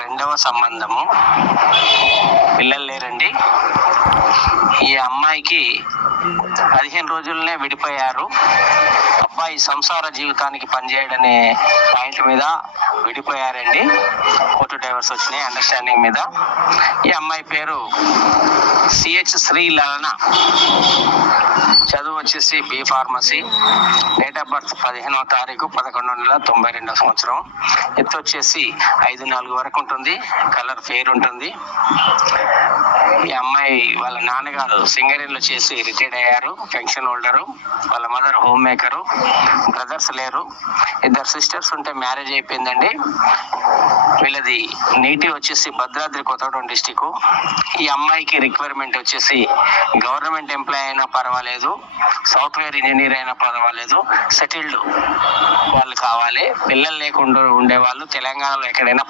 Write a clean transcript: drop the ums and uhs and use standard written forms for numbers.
రెండవ సంబంధము. పిల్లలు లేరండి. ఈ అమ్మాయికి 15 రోజులనే విడిపోయారు. అబ్బాయి సంసార జీవితానికి పనిచేయడనే పాయింట్ మీద విడిపోయారండి. కోర్టు డైవర్స్ వచ్చినాయి అండర్స్టాండింగ్ మీద. ఈ అమ్మాయి పేరు సిహెచ్ శ్రీలలన, చదువు వచ్చేసి B pharmacy, date of birth 15వ తారీఖు 11/11/92 సంవత్సరం. ఎత్తు వచ్చేసి 5'4" వరకు ఉంటుంది. కలర్ ఫెయిర్ ఉంటుంది. ఈ అమ్మాయి వాళ్ళ నాన్నగారు సింగరేణిలో చేసి రిటైర్డ్ అయ్యారు, పెన్షన్ హోల్డరు. వాళ్ళ మదర్ హోమ్ మేకరు. బ్రదర్స్ లేరు. 2 సిస్టర్స్ ఉంటే మ్యారేజ్ అయిపోయిందండి. వీళ్ళది నేటివ్ వచ్చేసి భద్రాద్రి కొత్తగూడెం డిస్టిక్. ఈ అమ్మాయికి రిక్వైర్మెంట్ వచ్చేసి గవర్నమెంట్ ఎంప్లాయ్ అయినా పర్వాలేదు, సాఫ్ట్వేర్ ఇంజనీర్ అయినా పర్వాలేదు, సెటిల్డ్ వాళ్ళు కావాలి. పిల్లలు లేకుండా ఉండేవాళ్ళు తెలంగాణలో ఎక్కడైనా